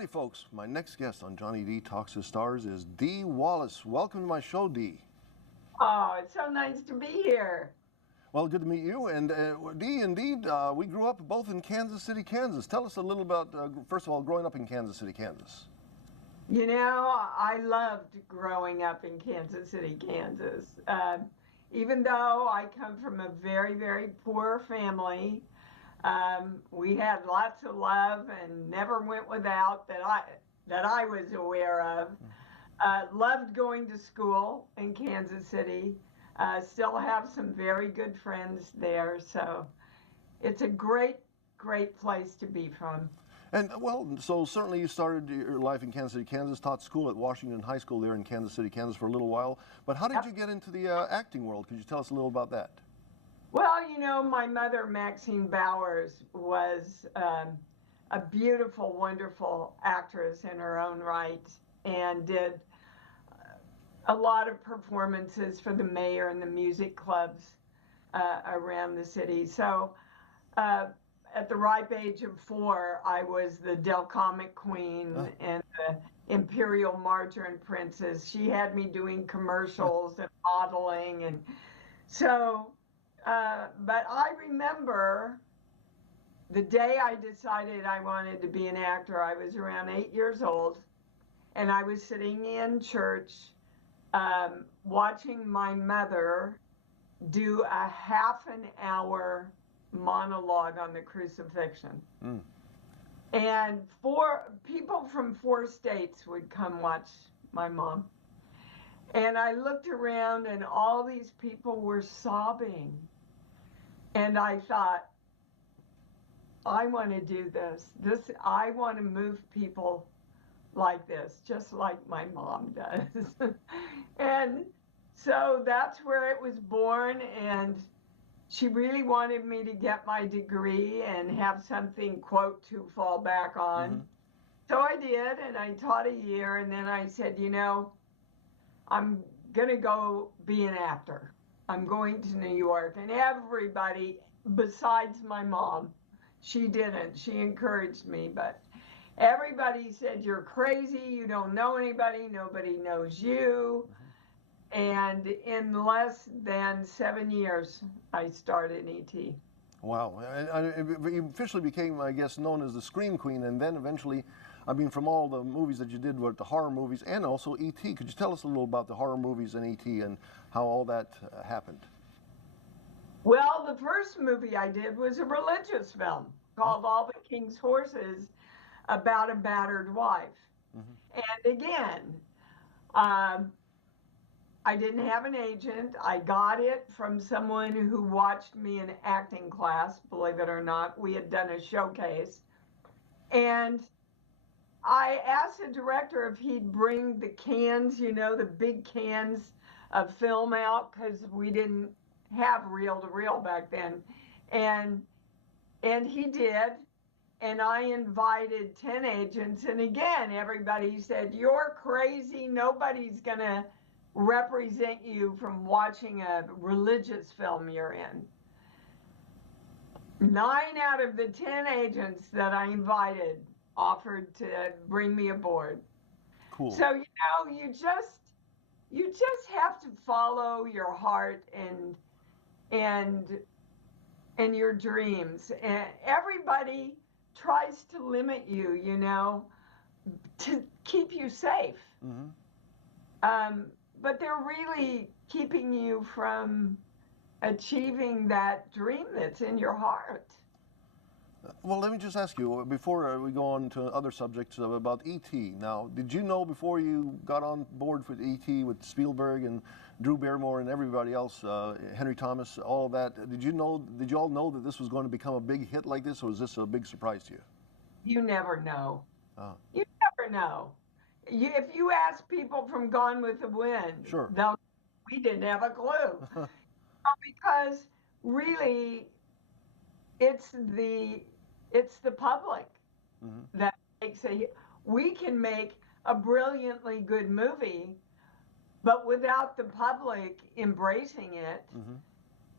Alrighty, folks, my next guest on Johnny D Talks to Stars is Dee Wallace. Welcome to my show, Dee. Oh, it's so nice to be here. Well, good to meet you. And Dee, indeed, we grew up both in Kansas City, Kansas. Tell us a little about, first of all, growing up in Kansas City, Kansas. You know, I loved growing up in Kansas City, Kansas. Even though I come from a very, very poor family, we had lots of love and never went without that I was aware of. Loved going to school in Kansas City. Still have some very good friends there. So it's a great, great place to be from. And, well, so certainly you started your life in Kansas City, Kansas, taught school at Washington High School there in Kansas City, Kansas for a little while. But how did you get into the acting world? Could you tell us a little about that? Well, you know, my mother, Maxine Bowers, was a beautiful, wonderful actress in her own right and did a lot of performances for the mayor and the music clubs around the city. So at the ripe age of 4, I was the Del Comic Queen and the Imperial Margarine Princess. She had me doing commercials and modeling. And so, but I remember the day I decided I wanted to be an actor. I was around 8 years old, and I was sitting in church watching my mother do a half an hour monologue on the crucifixion. And 4 people from 4 states would come watch my mom. And I looked around and all these people were sobbing. And I thought, I want to do this. I want to move people like this, just like my mom does. And so that's where it was born. And she really wanted me to get my degree and have something, quote, to fall back on. So I did, and I taught a year, and then I said, you know, I'm going to go be an actor. I'm going to New York. And everybody, besides my mom, she didn't. She encouraged me, but everybody said, you're crazy. You don't know anybody. Nobody knows you. And in less than 7 years, I started ET. Wow. And you officially became, I guess, known as the Scream Queen, and then eventually, I mean, from all the movies that you did, the horror movies, and also E.T. Could you tell us a little about the horror movies and E.T. and how all that happened? Well, the first movie I did was a religious film called All the King's Horses, about a battered wife. And again, I didn't have an agent. I got it from someone who watched me in acting class, believe it or not. We had done a showcase. And I asked the director if he'd bring the cans, you know, the big cans of film out, because we didn't have reel-to-reel back then. And he did. And I invited 10 agents. And again, everybody said, you're crazy. Nobody's going to represent you from watching a religious film you're in. 9 out of the 10 agents that I invited offered to bring me aboard. Cool. So, you know, you just have to follow your heart and your dreams. And everybody tries to limit you, you know, to keep you safe. But they're really keeping you from achieving that dream that's in your heart. Well, let me just ask you, before we go on to other subjects about E.T. Now, did you know before you got on board with E.T. with Spielberg and Drew Barrymore and everybody else, Henry Thomas, all of that, did you all know that this was going to become a big hit like this, or was this a big surprise to you? You never know. You never know. If you ask people from Gone with the Wind, sure, we didn't have a clue. Because really, it's the public that makes we can make a brilliantly good movie, but without the public embracing it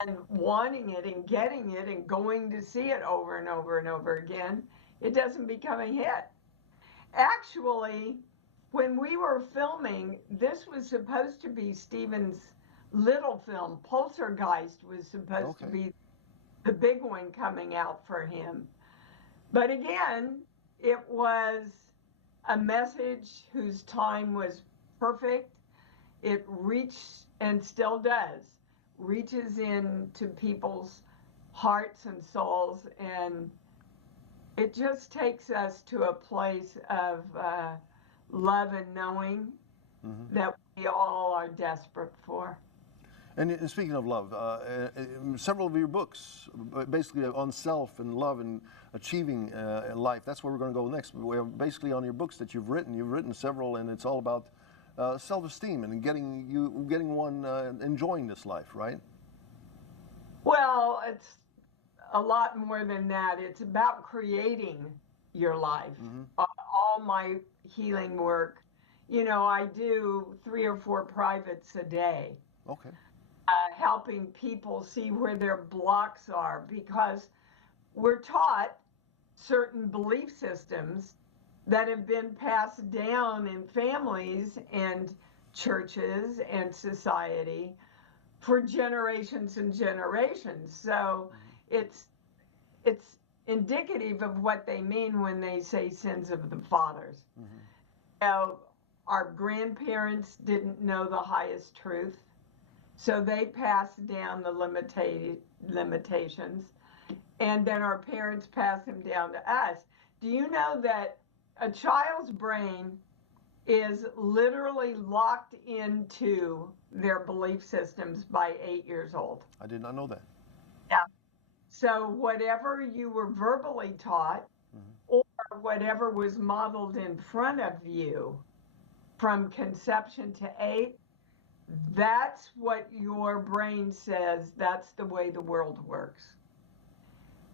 and wanting it and getting it and going to see it over and over and over again, it doesn't become a hit. Actually, when we were filming, this was supposed to be Steven's little film. Poltergeist was supposed to Okay. be the big one coming out for him. But again, it was a message whose time was perfect. It reached, and still does, reaches into people's hearts and souls, and it just takes us to a place of love and knowing that we all are desperate for. And speaking of love, several of your books, basically on self and love and achieving life. That's where we're going to go next. We're basically on your books that you've written. You've written several, and it's all about self-esteem and getting one enjoying this life, right? Well, it's a lot more than that. It's about creating your life. All my healing work, I do 3 or 4 privates a day. Okay. Helping people see where their blocks are, because we're taught certain belief systems that have been passed down in families and churches and society for generations and generations. So it's indicative of what they mean when they say sins of the fathers. Our grandparents didn't know the highest truth, so they passed down the limitations, and then our parents passed them down to us. Do you know that a child's brain is literally locked into their belief systems by 8 years old? I did not know that. Yeah. So whatever you were verbally taught, or whatever was modeled in front of you from conception to 8, that's what your brain says, that's the way the world works.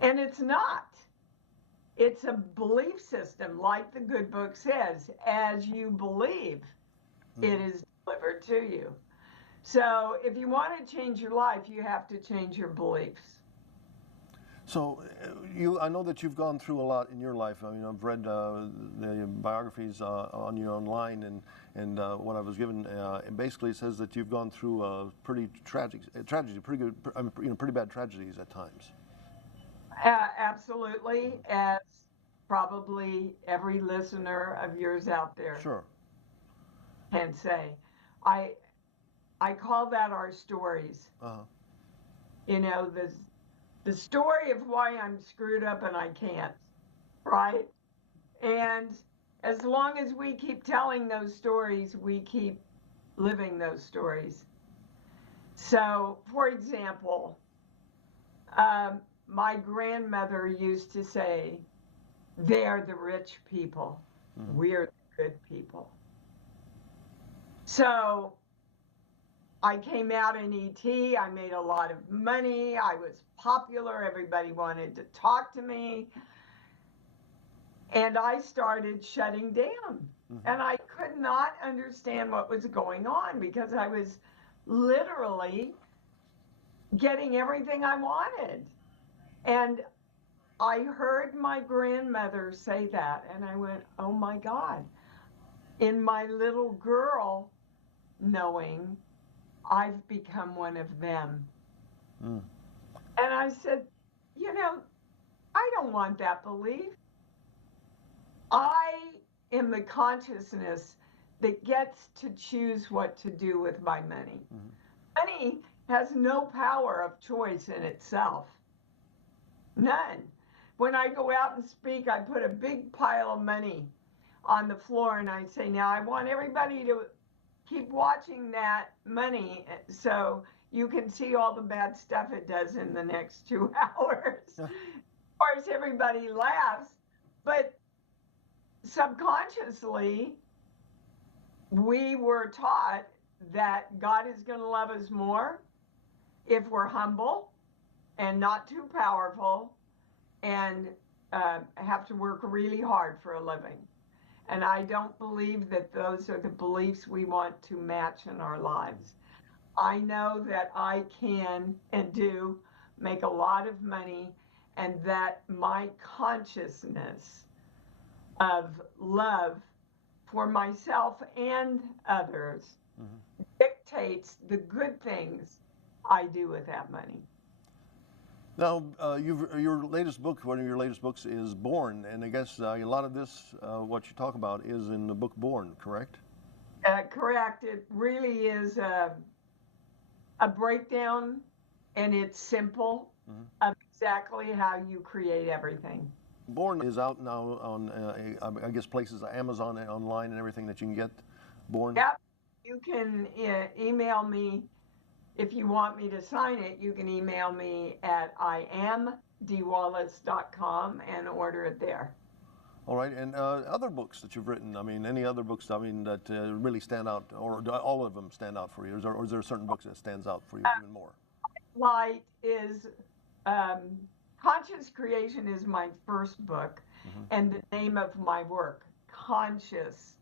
And it's not. It's a belief system, like the good book says. As you believe, it is delivered to you. So if you want to change your life, you have to change your beliefs. So, I know that you've gone through a lot in your life. I mean, I've read the biographies on you online, and what I was given. And basically, it says that you've gone through a pretty tragedy, pretty good, pretty bad tragedies at times. Absolutely, as probably every listener of yours out there Sure. can say. I call that our stories. The story of why I'm screwed up and I can't, right? And as long as we keep telling those stories, we keep living those stories. So, for example, my grandmother used to say, they're the rich people, we're the good people. So I came out in ET, I made a lot of money, I was popular, everybody wanted to talk to me. And I started shutting down. And I could not understand what was going on, because I was literally getting everything I wanted. And I heard my grandmother say that, and I went, oh my God. In my little girl knowing, I've become one of them. And I said, I don't want that belief. I am the consciousness that gets to choose what to do with my money. Money has no power of choice in itself. None. When I go out and speak, I put a big pile of money on the floor and I say, now I want everybody to keep watching that money so you can see all the bad stuff it does in the next 2 hours. Of course, everybody laughs, but subconsciously, we were taught that God is going to love us more if we're humble and not too powerful and have to work really hard for a living. And I don't believe that those are the beliefs we want to match in our lives. I know that I can and do make a lot of money, and that my consciousness of love for myself and others dictates the good things I do with that money. Now, your latest book, one of your latest books, is Born, and I guess a lot of this, what you talk about, is in the book Born, correct? Correct. It really is a breakdown, and it's simple of exactly how you create everything. Born is out now on, I guess, places like Amazon and online and everything that you can get Born. Yep. You can email me if you want me to sign it. You can email me at iamdeewallace.com and order it there. All right, and other books that you've written, I mean, any other books, I mean, that really stand out, or do all of them stand out for you, or is there certain books that stands out for you even more? Light is Conscious Creation is my first book, and the name of my work, Conscious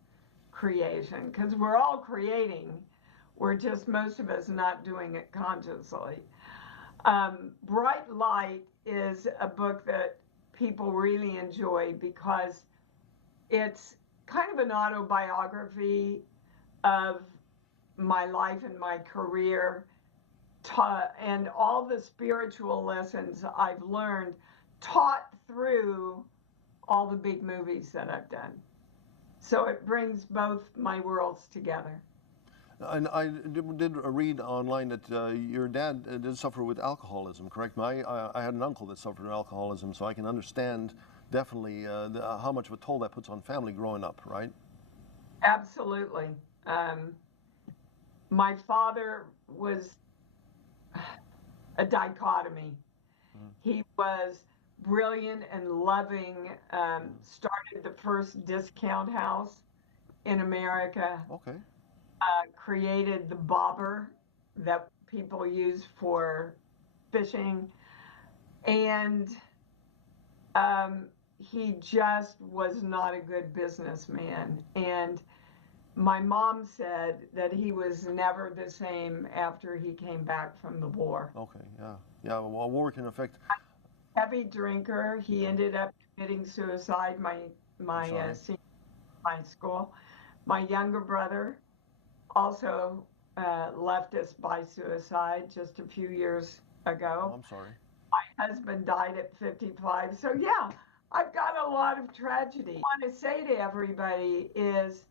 Creation, because we're all creating, we're just most of us not doing it consciously. Bright Light is a book that people really enjoy because it's kind of an autobiography of my life and my career, and all the spiritual lessons I've learned taught through all the big movies that I've done. So it brings both my worlds together. And I did read online that your dad did suffer with alcoholism, correct? I had an uncle that suffered with alcoholism, so I can understand definitely how much of a toll that puts on family growing up, right? Absolutely. My father was a dichotomy. He was brilliant and loving, started the first discount house in America. Okay. Created the bobber that people use for fishing, and he just was not a good businessman. And my mom said that he was never the same after he came back from the war. Okay, yeah. Yeah, well, war can affect... Heavy drinker. He ended up committing suicide my senior high school. My younger brother also left us by suicide just a few years ago. Oh, I'm sorry. My husband died at 55. So yeah, I've got a lot of tragedy. What I want to say to everybody is,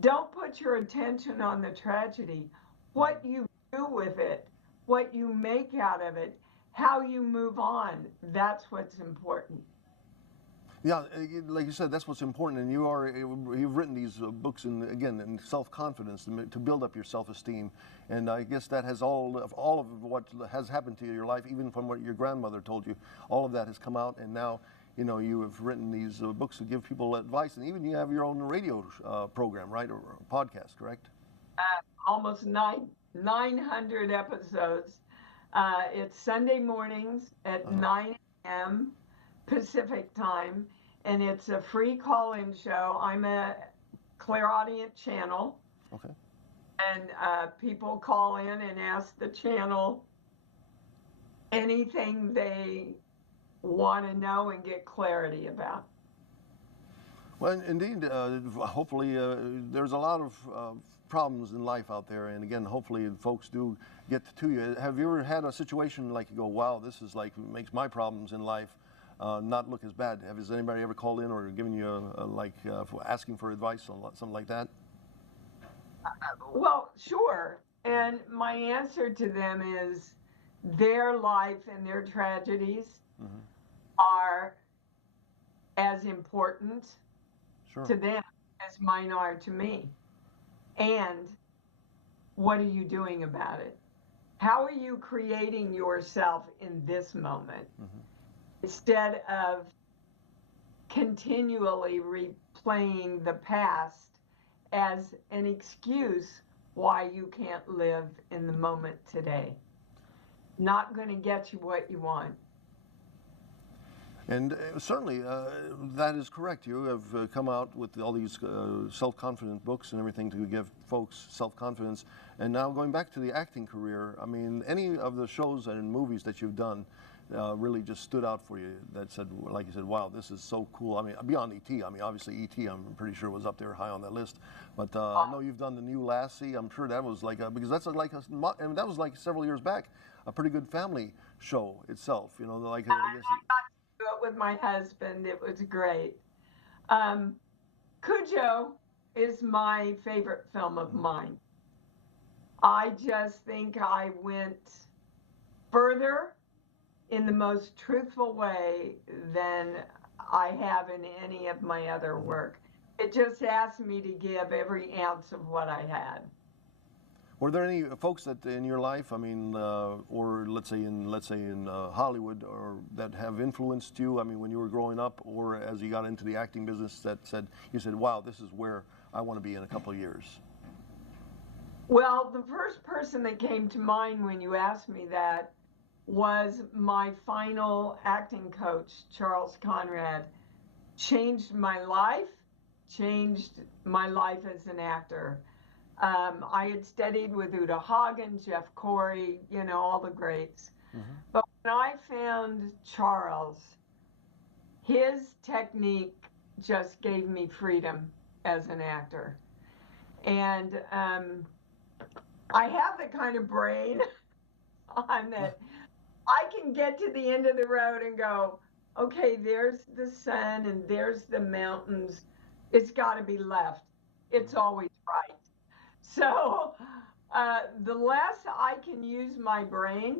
don't put your attention on the tragedy. What you do with it, what you make out of it, how you move on, that's what's important. Yeah, like you said, that's what's important, and you've written these books in self-confidence to build up your self-esteem, and I guess that has all of what has happened to you in your life, even from what your grandmother told you, all of that has come out, and now you have written these books to give people advice, and even you have your own radio program, right, or podcast, correct? Almost 900 episodes. It's Sunday mornings at 9 a.m. Pacific time, and it's a free call-in show. I'm a clairaudient channel. Okay. And people call in and ask the channel anything they want to know and get clarity about. Well, indeed, hopefully there's a lot of problems in life out there, and again, hopefully folks do get to you. Have you ever had a situation like you go, wow, this is like makes my problems in life not look as bad? Has anybody ever called in or given you asking for advice on something like that? Well, sure. And my answer to them is their life and their tragedies are as important to them as mine are to me. And what are you doing about it? How are you creating yourself in this moment instead of continually replaying the past as an excuse why you can't live in the moment today? Not going to get you what you want. And certainly that is correct. You have come out with all these self-confident books and everything to give folks self-confidence. And now going back to the acting career, I mean, any of the shows and movies that you've done, really just stood out for you that said, like you said, wow, this is so cool? I mean, beyond E.T., I mean, obviously E.T., I'm pretty sure was up there high on that list. But I know you've done the new Lassie. I'm sure that was like because that's like and that was like several years back, a pretty good family show itself. You know, like I guess. Do it with my husband. It was great. Cujo is my favorite film of mine. I just think I went further in the most truthful way than I have in any of my other work. It just asked me to give every ounce of what I had. Were there any folks that in your life, I mean, or let's say in Hollywood, or that have influenced you? I mean, when you were growing up, or as you got into the acting business, that you said, "Wow, this is where I want to be in a couple of years." Well, the first person that came to mind when you asked me that was my final acting coach, Charles Conrad. Changed my life as an actor. I had studied with Uta Hagen, Jeff Corey, you know, all the greats. Mm-hmm. But when I found Charles, his technique just gave me freedom as an actor. And I have the kind of brain on that I can get to the end of the road and go, okay, there's the sun and there's the mountains. It's got to be left. It's always right. So the less I can use my brain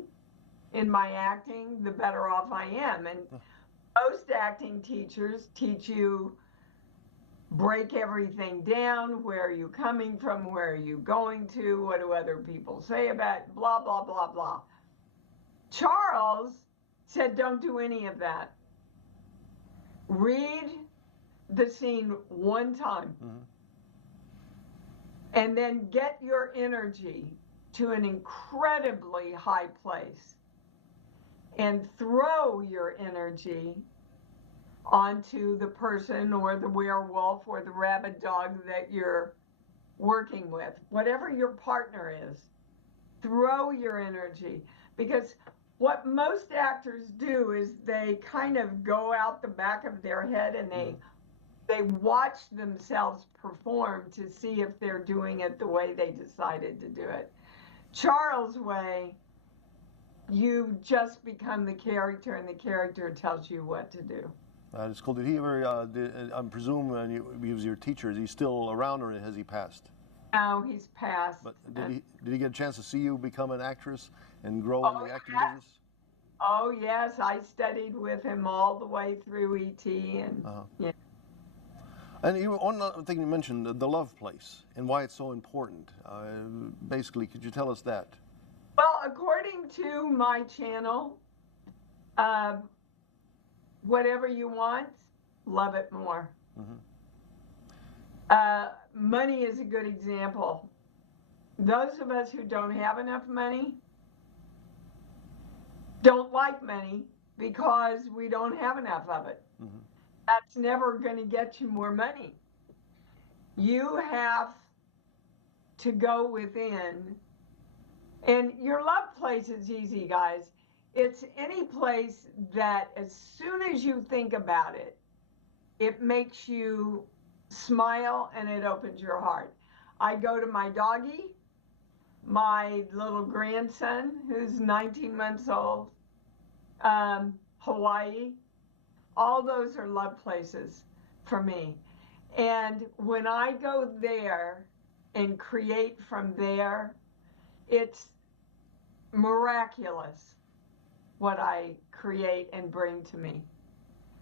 in my acting, the better off I am. And most acting teachers teach you break everything down. Where are you coming from? Where are you going to? What do other people say about it? Blah, blah, blah, blah. Charles said, don't do any of that. Read the scene one time. Mm-hmm. And then get your energy to an incredibly high place and throw your energy onto the person or the werewolf or the rabid dog that you're working with, whatever your partner is. Throw your energy, because what most actors do is they kind of go out the back of their head and they watch themselves perform to see if they're doing it the way they decided to do it. Charles' way, you just become the character and the character tells you what to do. It's cool. Did he ever, I presume he was your teacher, is he still around or has he passed? No, he's passed. But did he get a chance to see you become an actress and grow in the acting business? Oh, yes. I studied with him all the way through E.T. and yeah. And one other thing you mentioned, the love place, and why it's so important. Basically, could you tell us that? Well, according to my channel, whatever you want, love it more. Mm-hmm. Money is a good example. Those of us who don't have enough money don't like money because we don't have enough of it. Mm-hmm. That's never going to get you more money. You have to go within. And your love place is easy, guys. It's any place that as soon as you think about it, it makes you smile and it opens your heart. I go to my doggie, my little grandson, who's 19 months old, Hawaii. All those are love places for me. And when I go there and create from there, it's miraculous what I create and bring to me.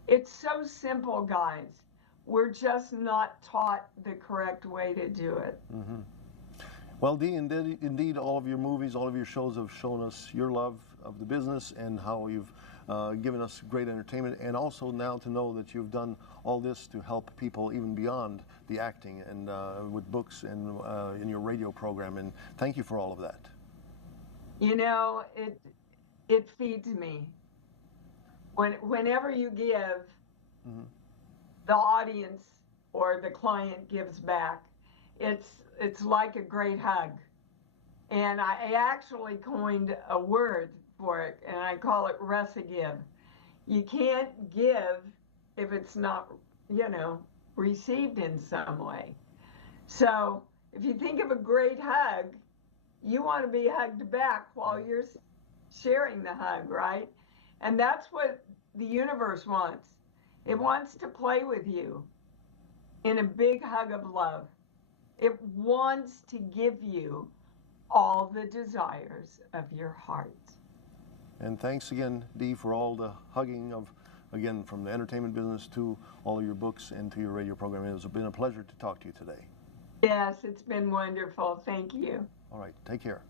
It's so simple, guys. We're just not taught the correct way to do it. Mm-hmm. Well, Dee, indeed, all of your movies, all of your shows have shown us your love of the business and how you've given us great entertainment, and also now to know that you've done all this to help people even beyond the acting and with books and in your radio program. And thank you for all of that. You know, it feeds me. Whenever you give, mm-hmm. the audience or the client gives back. It's like a great hug. And I actually coined a word for it, and I call it recigive. You can't give if it's not, received in some way. So if you think of a great hug, you want to be hugged back while you're sharing the hug, right? And that's what the universe wants. It wants to play with you in a big hug of love. It wants to give you all the desires of your heart. And thanks again, Dee, for all the hugging of, again, from the entertainment business to all of your books and to your radio program. It has been a pleasure to talk to you today. Yes, it's been wonderful. Thank you. All right, take care.